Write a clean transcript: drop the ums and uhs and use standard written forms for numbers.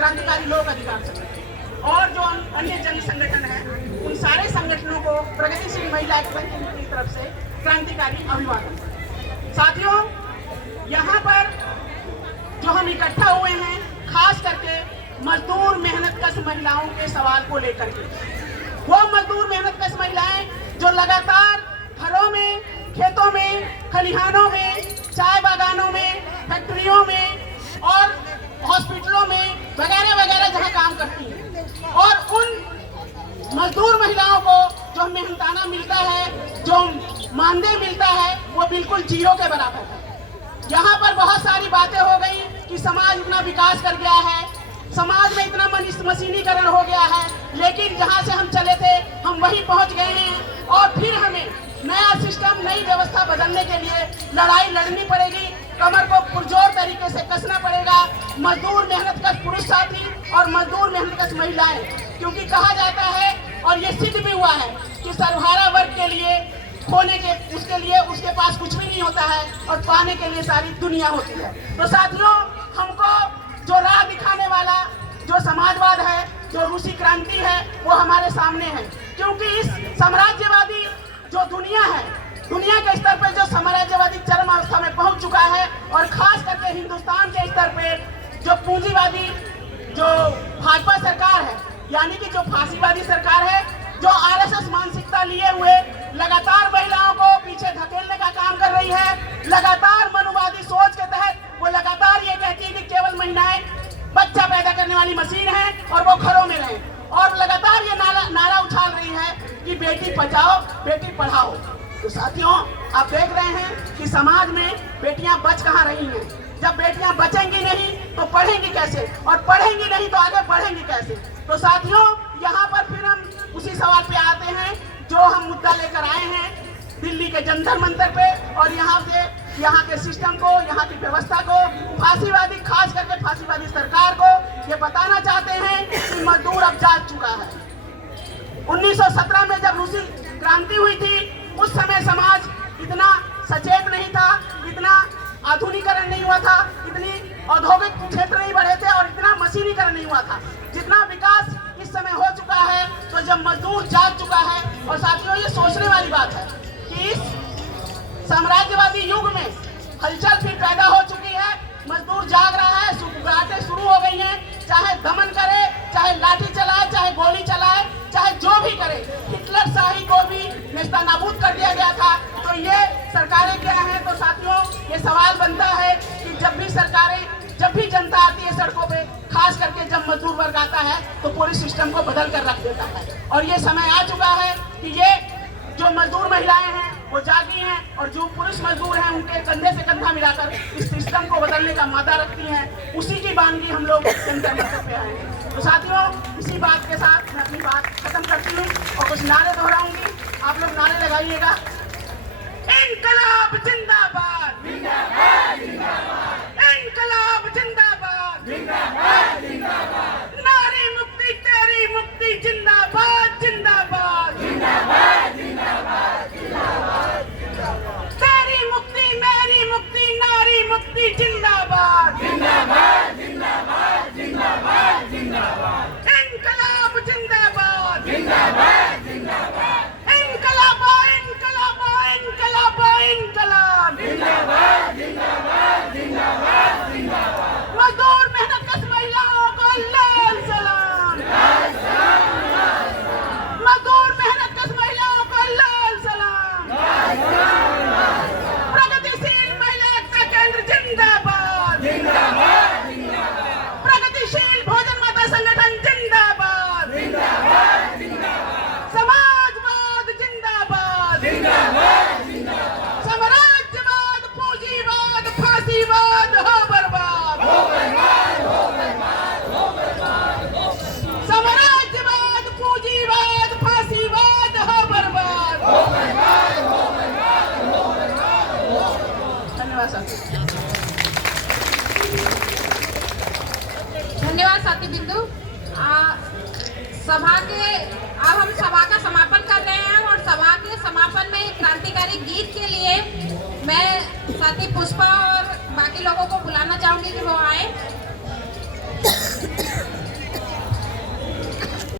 क्रांतिकारी लोक अधिकार संगठन और जो अन्य जन संगठन है, उन सारे संगठनों को प्रगतिशील महिला एक्शन की तरफ से क्रांतिकारी अभिवादन। साथियों, यहाँ पर जो हम इकट्ठा हुए हैं, खास करके मजदूर मेहनतकश महिलाओं के सवाल को लेकर के। वो मजदूर मेहनतकश महिलाएं जो लगातार घरों में, खेतों में, खलिहानों में, चाय बागानों में, फैक्ट्रियों में और हॉस्पिटलों में वगैरह वगैरह जहाँ काम करती हैं, और उन मजदूर महिलाओं को जो मेहनताना मिलता है, जो मानदेय मिलता है, वो बिल्कुल जीरो के बराबर है। यहाँ पर बहुत सारी बातें हो गई कि समाज इतना विकास कर गया है, समाज में इतना मशीनीकरण हो गया है, लेकिन जहाँ से हम चले थे हम वहीं पहुँच गए हैं और फिर हमें नया सिस्टम, नई व्यवस्था बदलने के लिए लड़ाई लड़नी पड़ेगी, कमर को पुरजोर तरीके से कसना पड़ेगा। मजदूर मेहनतकश पुरुष साथी और मजदूर मेहनतकश महिलाएं, क्योंकि कहा जाता है और ये सिद्ध भी हुआ है कि सर्वहारा वर्ग के लिए खोने के उसके पास कुछ भी नहीं होता है और पाने के लिए सारी दुनिया होती है। तो साथियों, हमको जो राह दिखाने वाला जो समाजवाद है, जो रूसी क्रांति है, वो हमारे सामने है। क्योंकि इस साम्राज्यवादी जो दुनिया है, दुनिया के स्तर पे जो साम्राज्यवादी चरम अवस्था में पहुंच चुका है, और खास करके हिंदुस्तान के स्तर पे जो पूंजीवादी जो भाजपा सरकार है, यानी कि जो फांसीवादी सरकार है, जो आरएसएस मानसिकता लिए हुए लगातार महिलाओं को पीछे धकेलने का काम कर रही है, लगातार मनुवादी सोच के तहत वो लगातार ये कहती है कि केवल महिलाएं बच्चा पैदा करने वाली मशीन है और वो घरों में रहें, और लगातार ये नारा उछाल रही है कि बेटी बचाओ, बेटी पढ़ाओ। तो साथियों, आप देख रहे हैं कि समाज में बेटियां बच कहाँ रही हैं। जब बेटियां बचेंगी नहीं तो पढ़ेंगी कैसे, और पढ़ेंगी नहीं तो आगे बढ़ेंगी कैसे। तो साथियों, यहाँ पर फिर हम उसी सवाल पे आते हैं जो हम मुद्दा लेकर आए हैं दिल्ली के जंतर मंतर पे, और यहाँ के सिस्टम को, यहाँ की व्यवस्था को, फांसीवादी, खास करके फांसीवादी सरकार को ये बताना चाहते हैं कि मजदूर अब जाग चुका है। 1917 में जब रूसी क्रांति हुई थी, उस समय समाज इतना सचेत नहीं था, इतना आधुनिकरण नहीं हुआ था, इतनी औद्योगिक क्षेत्र नहीं बढ़े थे और इतना मशीनीकरण नहीं हुआ था जितना विकास इस समय हो चुका है। तो जब मजदूर जाग चुका है, और साथियों ये सोचने वाली बात है कि इस साम्राज्यवादी युग में हलचल फिर पैदा हो चुकी है, मजदूर जाग रहा है, सुगबुगाहटें शुरू हो गई हैं, चाहे दमन करे, चाहे लाठी चलाए, चाहे गोली चलाए, चाहे जो भी करे। हिटलर शाही को भी नेस्तनाबूद कर दिया गया था। तो ये सरकारें क्या हैं? तो साथियों, ये सवाल बनता है कि जब भी जनता आती है सड़कों पे, खास करके जब मजदूर वर्ग आता है, तो पूरे सिस्टम को बदल कर रख देता है। और ये समय आ चुका है कि ये जो मजदूर महिलाएं हैं वो जागी हैं, और जो पुरुष मजदूर हैं उनके कंधे से कंधा मिलाकर इस सिस्टम को बदलने का मादा रखती हैं। उसी की बानगी हम लोग जंतर मंतर पे आए हैं। तो साथियों, इसी बात के साथ मैं अपनी बात खत्म करती हूँ और कुछ नारे दोहराऊंगी, आप लोग नारे लगाइएगा। इनकलाब जिंदाबाद, इनकलाब जिंदाबाद, नारी मुक्ति तेरी मुक्ति जिंदाबाद, जिंदाबाद, तेरी मुक्ति मेरी मुक्ति नारी मुक्ति जिंदाबाद, इनकलाब जिंदाबाद, इनकलाब, इनकलाब, इनकलाब, इनकलाब, मजदूर मेहनतकश महिलाओं को लाल सलाम, मजदूर मेहनतकश महिलाओं को लाल सलाम, प्रगतिशील महिला एकता केंद्र जिंदाबाद, प्रगतिशील भोजन माता संगठन जिंदाबाद, समाजवाद जिंदाबाद, साम्राज्यवाद, पूंजीवाद, फांसीवाद हो बर्बाद, साम्राज्यवाद, पूंजीवाद, फांसीवाद हो बर्बाद। धन्यवाद साथी। धन्यवाद साथी बिंदु। अब हम सभा का समापन कर रहे हैं, और सभा के समापन में क्रांतिकारी गीत के लिए मैं साथी पुष्पा और बाकी लोगों को बुलाना चाहूंगी कि वो आए।